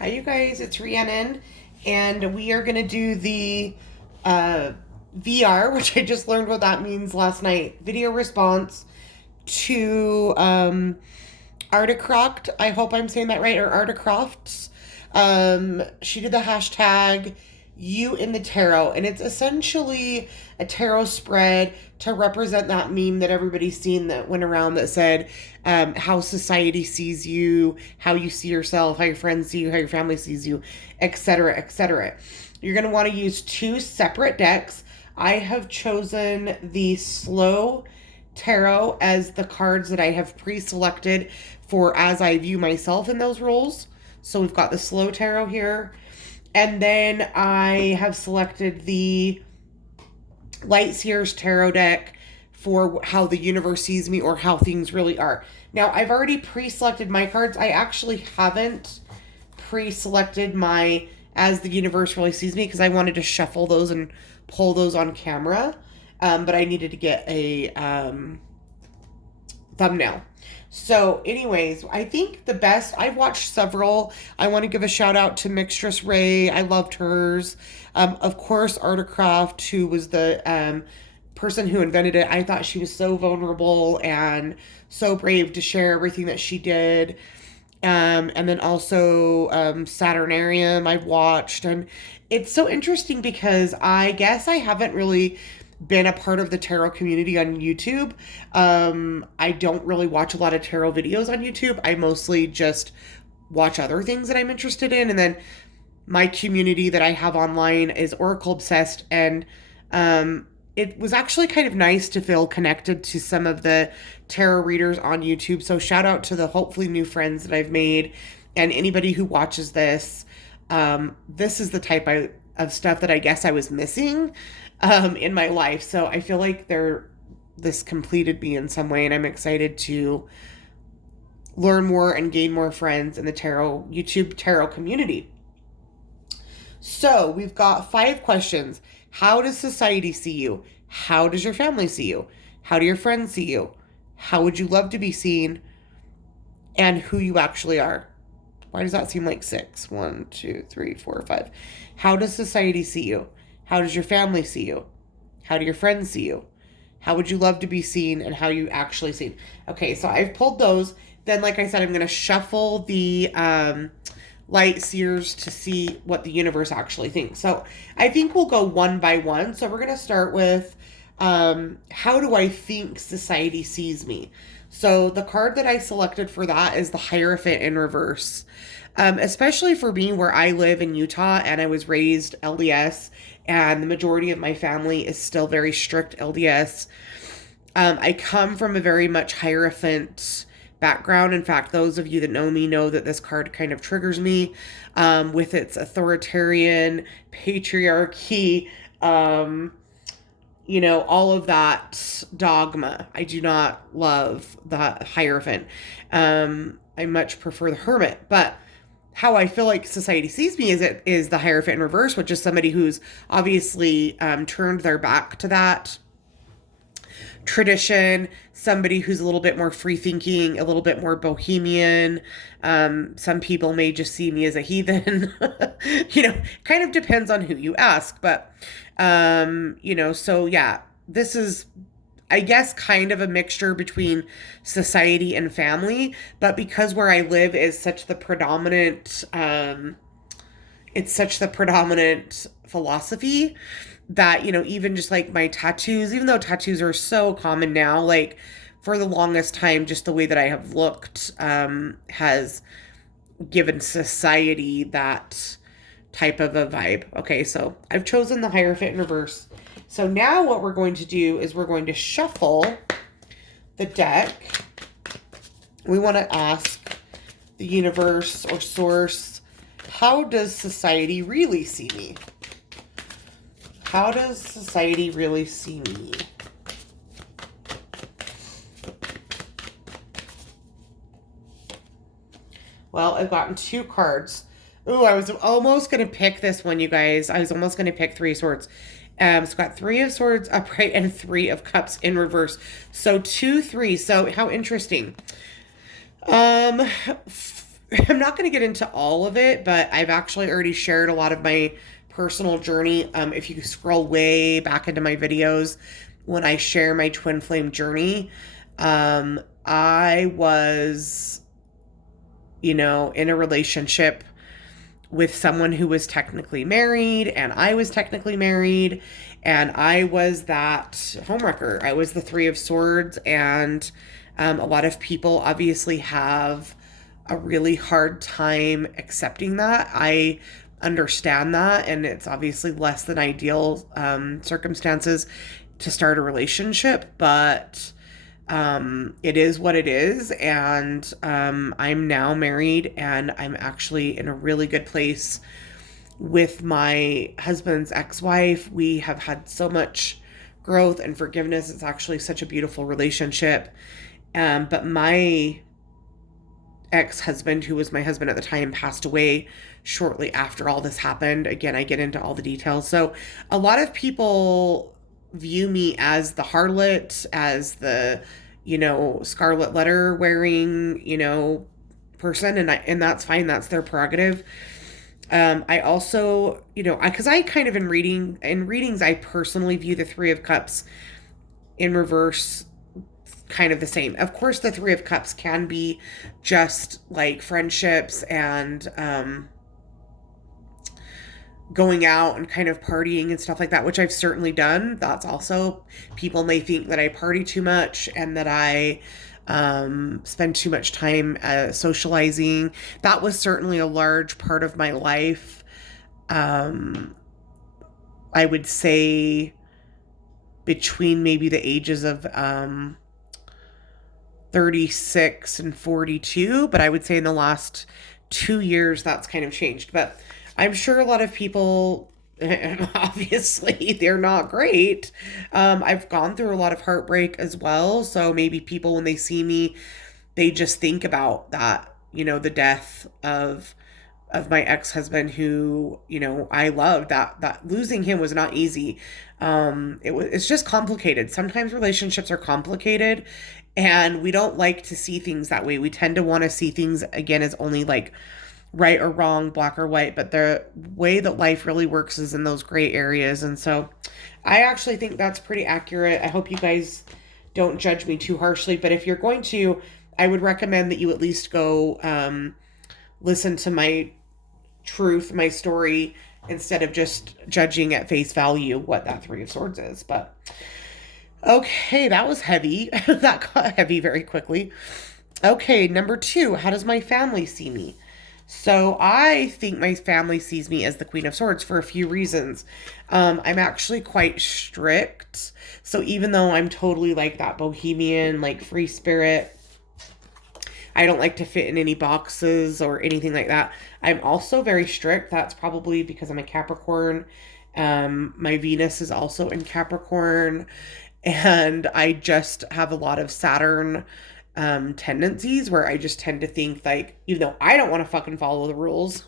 Hi, you guys. It's Rhiannon, and we are going to do the VR, which I just learned what that means last night. Video response to Ardekracht. I hope I'm saying that right, or Ardekrafts. She did the hashtag you in the tarot, and it's essentially a tarot spread to represent that meme that everybody's seen that went around that said how society sees you, how you see yourself, how your friends see you, how your family sees you, etc., etc. You're going to want to use two separate decks. I have chosen the slow tarot as the cards that I have pre-selected for as I view myself in those roles. So we've got the slow tarot here. And then I have selected the Light Seers Tarot deck for how the universe sees me or how things really are. Now, I've already pre-selected my cards. I actually haven't pre-selected my as the universe really sees me because I wanted to shuffle those and pull those on camera. But I needed to get a thumbnail. So anyways, I think the best, I've watched several. I want to give a shout out to Mixtress Ray. I loved hers. Of course, Ardekracht, who was the person who invented it. I thought she was so vulnerable and so brave to share everything that she did. And then also Saturnarium I've watched. And it's so interesting because I guess I haven't really been a part of the tarot community on YouTube. I don't really watch a lot of tarot videos on YouTube. I mostly just watch other things that I'm interested in. And then my community that I have online is Oracle obsessed. And it was actually kind of nice to feel connected to some of the tarot readers on YouTube. So shout out to the hopefully new friends that I've made and anybody who watches this. This is the type of stuff that I guess I was missing in my life. So I feel like this completed me in some way, and I'm excited to learn more and gain more friends in the YouTube tarot community. So we've got 5 questions. How does society see you? How does your family see you? How do your friends see you? How would you love to be seen? And who you actually are. Why does that seem like 6? 1, 2, 3, 4, 5. How does society see you? How does your family see you? How do your friends see you? How would you love to be seen and how you actually seen? Okay, so I've pulled those. Then, like I said, I'm going to shuffle the Light Seers to see what the universe actually thinks. So I think we'll go one by one. So we're going to start with how do I think society sees me? So the card that I selected for that is the Hierophant in reverse. Especially for me where I live in Utah and I was raised LDS and the majority of my family is still very strict LDS. I come from a very much Hierophant background. In fact, those of you that know me know that this card kind of triggers me with its authoritarian patriarchy, all of that dogma. I do not love the Hierophant. I much prefer the Hermit, but how I feel like society sees me is the Hierophant in reverse, which is somebody who's obviously turned their back to that tradition, somebody who's a little bit more free thinking, a little bit more bohemian. Some people may just see me as a heathen. Kind of depends on who you ask, but so yeah, this is, I guess, kind of a mixture between society and family, but because where I live is such the predominant, it's such the predominant philosophy that, even just like my tattoos, even though tattoos are so common now, like for the longest time, just the way that I have looked, has given society that type of a vibe. Okay, so I've chosen the Hierophant in reverse. So now what we're going to do is we're going to shuffle the deck. We want to ask the universe or source, how does society really see me? How does society really see me? Well, I've gotten 2 cards. Ooh, I was almost going to pick this one, you guys. I was almost going to pick 3 swords. So got 3 of swords upright and 3 of cups in reverse. So 2, 3. So how interesting. I'm not going to get into all of it, but I've actually already shared a lot of my personal journey. If you scroll way back into my videos, when I share my twin flame journey, I was, in a relationship with someone who was technically married, and I was technically married, and I was that homewrecker. I was the Three of Swords, and a lot of people obviously have a really hard time accepting that. I understand that, and it's obviously less than ideal circumstances to start a relationship, but it is what it is. And I'm now married, and I'm actually in a really good place with my husband's ex-wife. We have had so much growth and forgiveness. It's actually such a beautiful relationship. But my ex-husband, who was my husband at the time, passed away shortly after all this happened. Again, I get into all the details. So a lot of people view me as the harlot, as the, scarlet letter wearing, person, and that's fine. That's their prerogative. I also, because I kind of in readings, I personally view the Three of Cups in reverse kind of the same. Of course, the Three of Cups can be just like friendships and going out and kind of partying and stuff like that, which I've certainly done. That's also, people may think that I party too much and that I spend too much time socializing. That was certainly a large part of my life. I would say between maybe the ages of 36 and 42, but I would say in the last 2 years that's kind of changed. But I'm sure a lot of people, obviously, they're not great. I've gone through a lot of heartbreak as well. So maybe people, when they see me, they just think about that, the death of my ex-husband, who, I loved. That losing him was not easy. It's just complicated. Sometimes relationships are complicated, and we don't like to see things that way. We tend to want to see things, again, as only like right or wrong, black or white, but the way that life really works is in those gray areas. And so I actually think that's pretty accurate. I hope you guys don't judge me too harshly, but if you're going to, I would recommend that you at least go listen to my truth, my story, instead of just judging at face value what that Three of Swords is. But okay, that was heavy. That got heavy very quickly. Okay, number 2, how does my family see me? So I think my family sees me as the Queen of Swords for a few reasons. I'm actually quite strict. So even though I'm totally like that bohemian, like free spirit, I don't like to fit in any boxes or anything like that. I'm also very strict. That's probably because I'm a Capricorn. My Venus is also in Capricorn, and I just have a lot of Saturn tendencies where I just tend to think, like, even though I don't want to fucking follow the rules,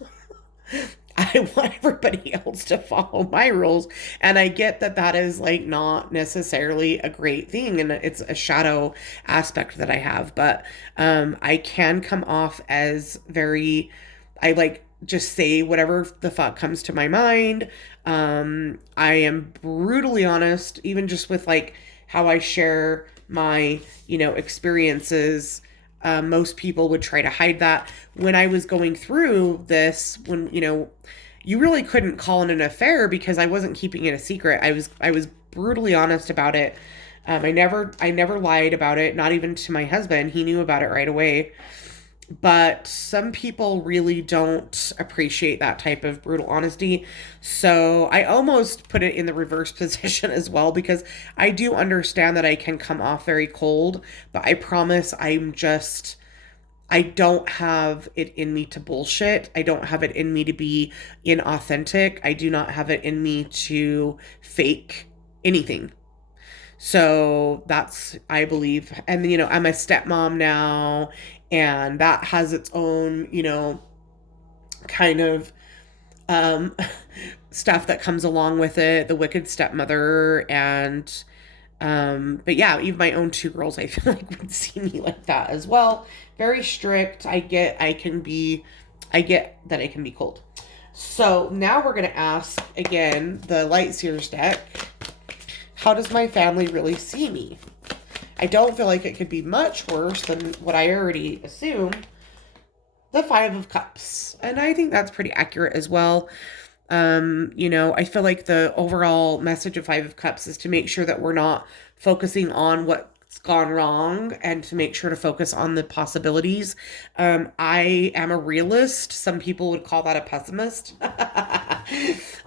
I want everybody else to follow my rules. And I get that that is like not necessarily a great thing, and it's a shadow aspect that I have, but I can come off as very, I like just say whatever the fuck comes to my mind. I am brutally honest, even just with like how I share my, experiences. Most people would try to hide that. When I was going through this, when, you really couldn't call it an affair because I wasn't keeping it a secret. I was brutally honest about it. I never lied about it, not even to my husband. He knew about it right away. But some people really don't appreciate that type of brutal honesty. So I almost put it in the reverse position as well, because I do understand that I can come off very cold, but I promise I don't have it in me to bullshit. I don't have it in me to be inauthentic. I do not have it in me to fake anything. So that's, I believe, and I'm a stepmom now, and that has its own, kind of um stuff that comes along with it, the wicked stepmother, and But yeah, even my own two girls, I feel like would see me like that as well. Very strict. I get that I can be cold. So now we're going to ask again the Light Seers deck. How does my family really see me? I don't feel like it could be much worse than what I already assume. The Five of Cups. And I think that's pretty accurate as well. I feel like the overall message of Five of Cups is to make sure that we're not focusing on what's gone wrong and to make sure to focus on the possibilities. I am a realist. Some people would call that a pessimist.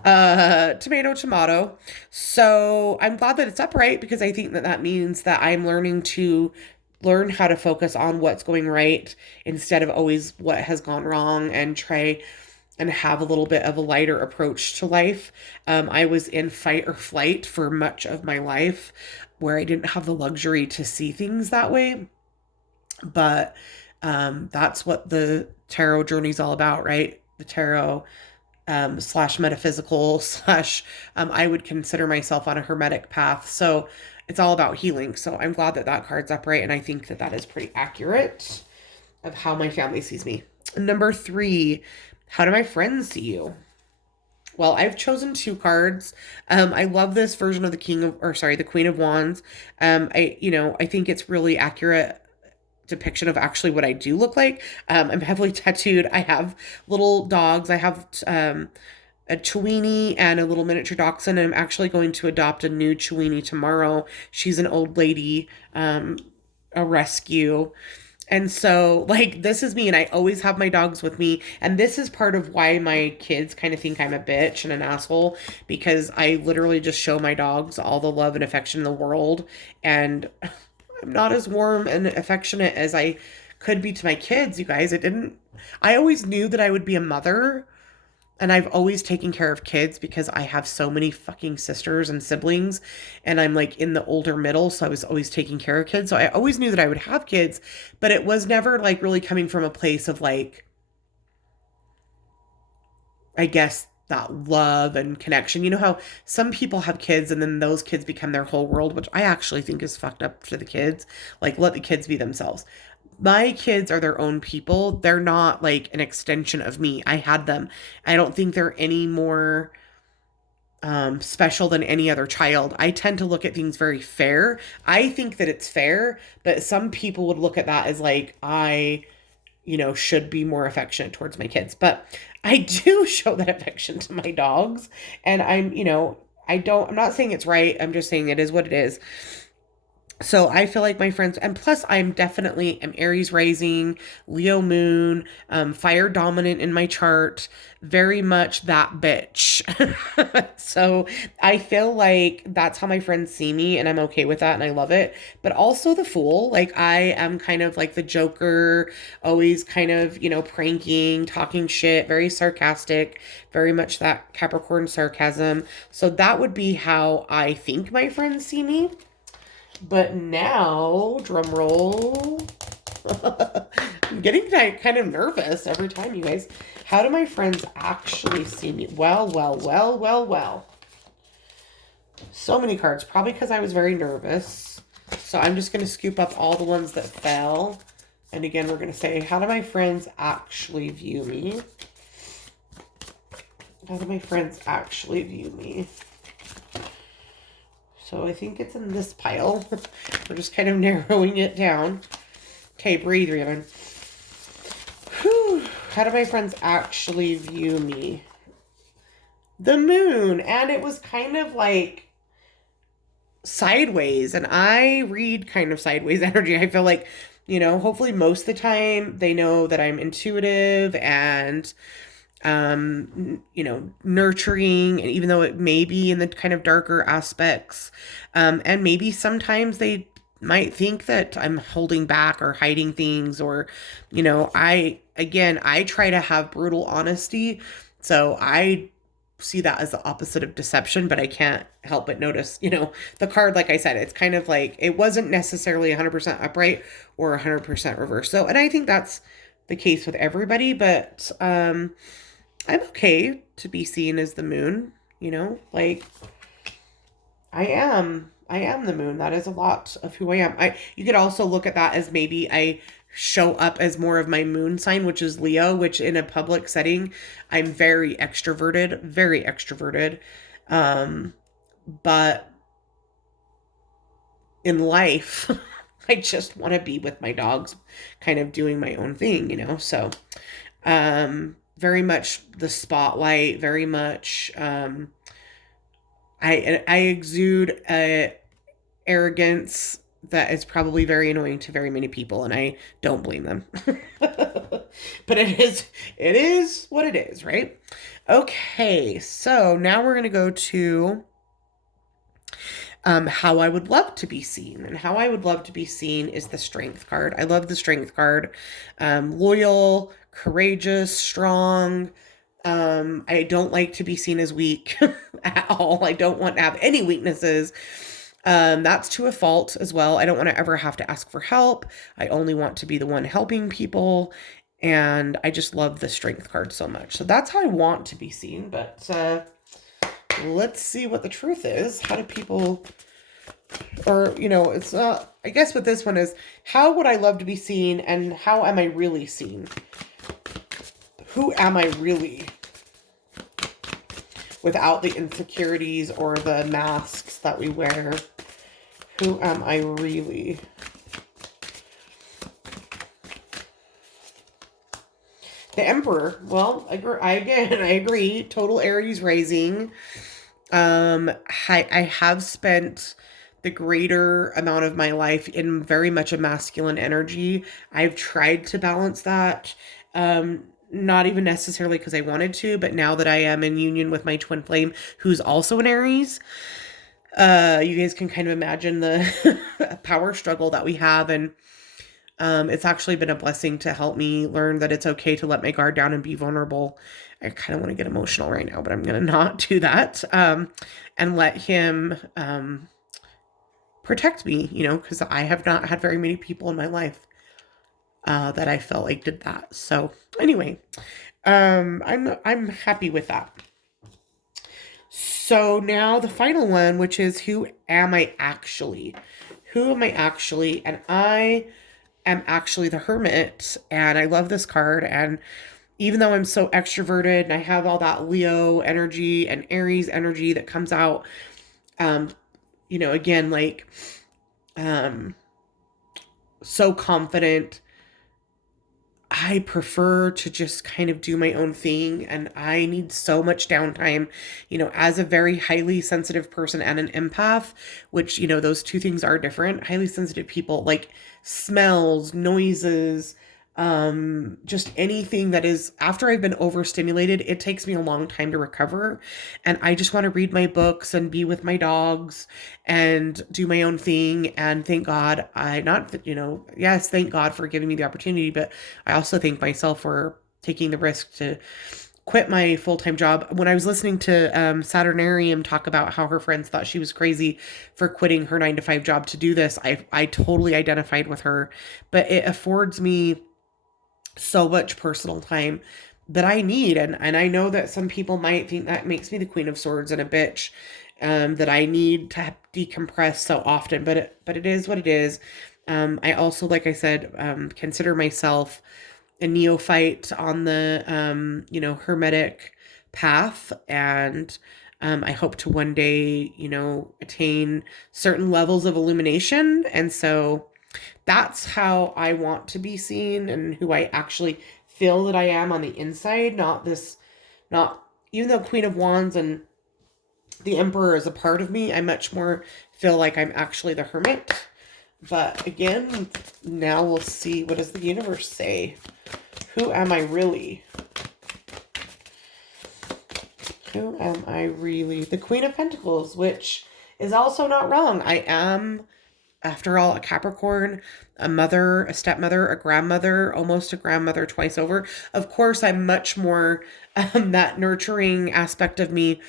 Tomato, tomato. So I'm glad that it's upright because I think that that means that I'm learn how to focus on what's going right instead of always what has gone wrong and try and have a little bit of a lighter approach to life. I was in fight or flight for much of my life where I didn't have the luxury to see things that way. But that's what the tarot journey is all about, right? The tarot slash metaphysical slash I would consider myself on a hermetic path. So it's all about healing. So I'm glad that that card's upright. And I think that that is pretty accurate of how my family sees me. Number 3, how do my friends see you? Well, I've chosen 2 cards. I love this version of the the Queen of Wands. I think it's really accurate depiction of actually what I do look like. I'm heavily tattooed. I have little dogs. I have a Chiweenie and a little miniature dachshund. And I'm actually going to adopt a new Chiweenie tomorrow. She's an old lady, a rescue. And so, like, this is me, and I always have my dogs with me. And this is part of why my kids kind of think I'm a bitch and an asshole, because I literally just show my dogs all the love and affection in the world. And I'm not as warm and affectionate as I could be to my kids, you guys. I always knew that I would be a mother, and I've always taken care of kids because I have so many fucking sisters and siblings, and I'm like in the older middle, so I was always taking care of kids. So I always knew that I would have kids, but it was never like really coming from a place of like, I guess, that love and connection. You know how some people have kids and then those kids become their whole world, which I actually think is fucked up for the kids. Like, let the kids be themselves. My kids are their own people. They're not like an extension of me. I had them. I don't think they're any more special than any other child. I tend to look at things very fair. I think that it's fair, but some people would look at that as like, should be more affectionate towards my kids. But I do show that affection to my dogs. And I'm not saying it's right. I'm just saying it is what it is. So I feel like my friends, and plus I'm Aries rising, Leo moon, fire dominant in my chart, very much that bitch. So I feel like that's how my friends see me, and I'm okay with that, and I love it. But also the fool, like I am kind of like the Joker, always kind of, pranking, talking shit, very sarcastic, very much that Capricorn sarcasm. So that would be how I think my friends see me. But now, drum roll, I'm getting kind of nervous every time, you guys. How do my friends actually see me? Well. So many cards, probably because I was very nervous. So I'm just going to scoop up all the ones that fell. And again, we're going to say, how do my friends actually view me? How do my friends actually view me? So I think it's in this pile. We're just kind of narrowing it down. Okay, breathe, Raven. Whew. How do my friends actually view me? The moon. And it was kind of like sideways. And I read kind of sideways energy. I feel like, hopefully most of the time they know that I'm intuitive and nurturing, and even though it may be in the kind of darker aspects, and maybe sometimes they might think that I'm holding back or hiding things, or, I try to have brutal honesty. So I see that as the opposite of deception, but I can't help but notice, the card, like I said, it's kind of like, it wasn't necessarily 100% upright or 100% reverse. So, and I think that's the case with everybody, but, I'm okay to be seen as the moon, like I am. I am the moon. That is a lot of who I am. You could also look at that as maybe I show up as more of my moon sign, which is Leo, which in a public setting, I'm very extroverted, very extroverted. Um, but in life, I just want to be with my dogs, kind of doing my own thing, you know? So, very much the spotlight, very much, I exude arrogance that is probably very annoying to very many people, and I don't blame them. But it is what it is, right? Okay, so now we're gonna go to how I would love to be seen. And how I would love to be seen is the strength card. I love the strength card. Loyal, courageous, strong. I don't like to be seen as weak at all. I don't want to have any weaknesses. That's to a fault as well. I don't want to ever have to ask for help. I only want to be the one helping people. And I just love the strength card so much. So that's how I want to be seen. But let's see what the truth is. How do people, or, it's not, I guess what this one is, how would I love to be seen and how am I really seen? Who am I really? Without the insecurities or the masks that we wear. Who am I really? The Emperor. Well, I agree. Total Aries rising. I have spent the greater amount of my life in very much a masculine energy. I've tried to balance that. Not even necessarily because I wanted to, but now that I am in union with my twin flame, who's also an Aries, you guys can kind of imagine the power struggle that we have. And it's actually been a blessing to help me learn that it's okay to let my guard down and be vulnerable. I kind of want to get emotional right now, but I'm going to not do that. And let him protect me, because I have not had very many people in my life that I felt like did that. So anyway, I'm happy with that. So now the final one, which is who am I actually? Who am I actually? And I am actually the Hermit, and I love this card. And even though I'm so extroverted and I have all that Leo energy and Aries energy that comes out, again, like, so confident, I prefer to just kind of do my own thing, and I need so much downtime, as a very highly sensitive person and an empath, which, those two things are different. Highly sensitive people like smells, noises, just anything that is, after I've been overstimulated, it takes me a long time to recover. And I just want to read my books and be with my dogs and do my own thing. And thank God, yes, thank God for giving me the opportunity, but I also thank myself for taking the risk to quit my full-time job. When I was listening to Saturnarium talk about how her friends thought she was crazy for quitting her 9-to-5 job to do this, I totally identified with her. But it affords me so much personal time that I need. And I know that some people might think that makes me the Queen of Swords and a bitch, that I need to decompress so often, but it is what it is. I also, like I said, consider myself a neophyte on the, Hermetic path. And I hope to one day, attain certain levels of illumination. And so that's how I want to be seen and who I actually feel that I am on the inside, not even though Queen of Wands and the Emperor is a part of me, I much more feel like I'm actually the Hermit. But again, now we'll see, what does the universe say? Who am I really? Who am I really? The Queen of Pentacles, which is also not wrong. I am, after all, a Capricorn, a mother, a stepmother, a grandmother, almost a grandmother twice over. Of course, I'm much more that nurturing aspect of me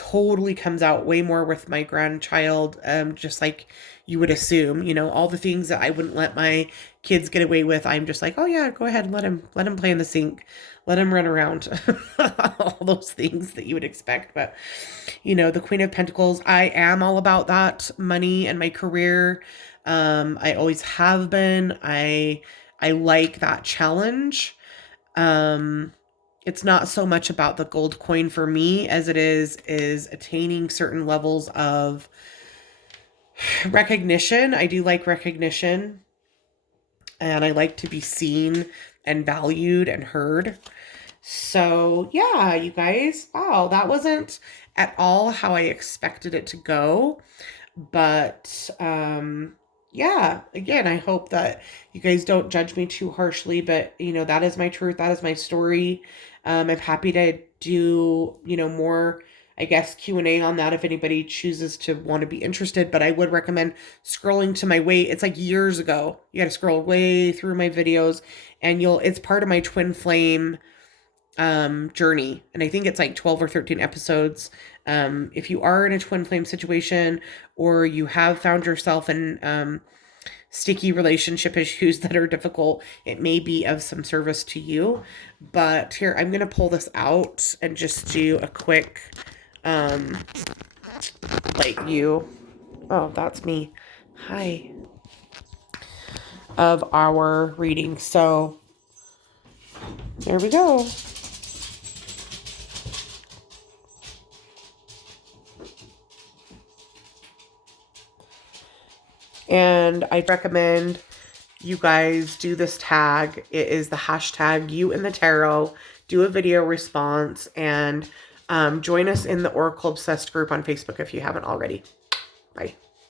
totally comes out way more with my grandchild, just like you would assume, all the things that I wouldn't let my kids get away with. I'm just like, oh yeah, go ahead and let him play in the sink, let him run around, all those things that you would expect. But the Queen of Pentacles, I am all about that money and my career. I always have been. I like that challenge. It's not so much about the gold coin for me as it is attaining certain levels of recognition. I do like recognition, and I like to be seen and valued and heard. So yeah, you guys, wow, that wasn't at all how I expected it to go. But yeah, again, I hope that you guys don't judge me too harshly, but that is my truth. That is my story. I'm happy to do, more, I guess, Q&A on that if anybody chooses to want to be interested, but I would recommend scrolling to my way. It's like years ago. You got to scroll way through my videos, and it's part of my twin flame journey, and I think it's like 12 or 13 episodes. If you are in a twin flame situation, or you have found yourself in sticky relationship issues that are difficult, it may be of some service to you. But here, I'm gonna pull this out and just do a quick view. Oh, that's me. Hi. Of our reading. So there we go. And I recommend you guys do this tag. It is the hashtag youinthetarot. Do a video response, and join us in the Oracle Obsessed group on Facebook if you haven't already. Bye.